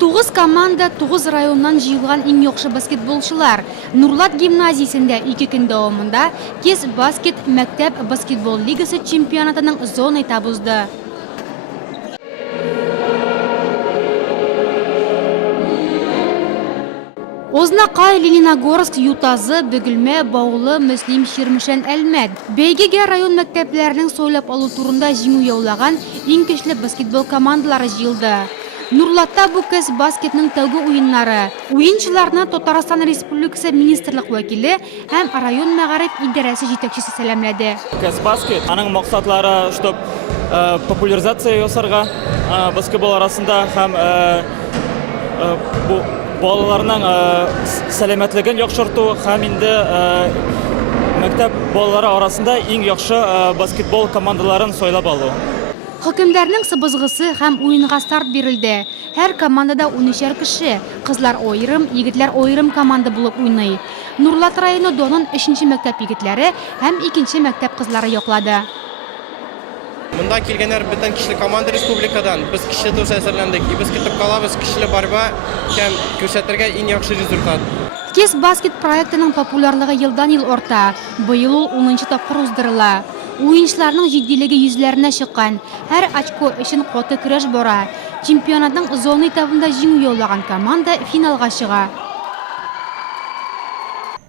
9 команда 9 районнан жиылған ең яхшы баскетболчылар. Нурлат гимназиясында 2 күн дәвамында Кез баскет мәктәп баскетбол лигасы чемпионатының зона этабы узды. Ознақай, Лениногорск, Ютазы, Бөгілме, Баулы, Мүслим, Шермішен, Әлмәт. Бәйгеге район мәктәпләрінің сойлап алу турында жиңу яулаған ең көчле баскетбол командалары жиылды. Нурлатта бу Кез баскетның тәуге уйыннары. Уйынчыларына Татарстан Республикасы министрлык вәкиле һәм район мәгариф идарәсе җитәкчесе сәламләде. Кез баскет аның максатлары, чтоб популяризация ясарга баскетбол арасында һәм бу балаларның сәламәтлеген яхшырту һәм инде мәктәп балалары арасында иң яхшы баскетбол командаларын сойлап алу. Хөкемдәрнең сыбызгысы һәм уенга старт бирелде. Һәр командада 13 кеше, кызлар ойрым, егетләр ойрым команда булып уйный. Нурлат районы Донын 3нче мәктәп егетләре һәм 2нче мәктәп кызлары яклады. Мында килгәннәр бөтен кишле команда республикадан. Без кичле тур әзерләндек. Без китеп калабыз, кичле борьба һәм күрсәтергә иң яхшы результат. Кез баскет проектының популярлыгы елдан-ел арта. Быел ул 10нчы тапкыр уздырыла. Уенчыларның җитдилеге йөзләренә чыккан. Һәр очко өчен каты көрәш бара. Чемпионатның зона этабында җиңү яулаган команда финалга чыга.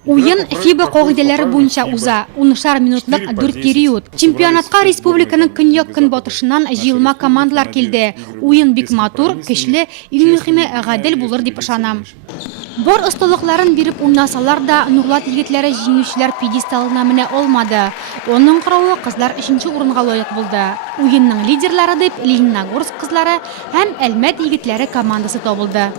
Уен FIBA кагыйдәләре буенча уза. 10 минутлык 4 период. Чемпионатка республиканың көньяк-көнбатышыннан җыелма командалар килде. Уен бик матур, көчле, иң мөһиме гадел булыр дип ышанам. Бор осталыкларын биреп уйнасалар да, Нурлат егетләре җиңүчеләр пьедесталына менә алмады. Оның каравы кызлар 3нче урынга лаек булды. Уенның лидерлары дип Лениногорск кызлары һәм Әлмәт егетләре командасы табылды.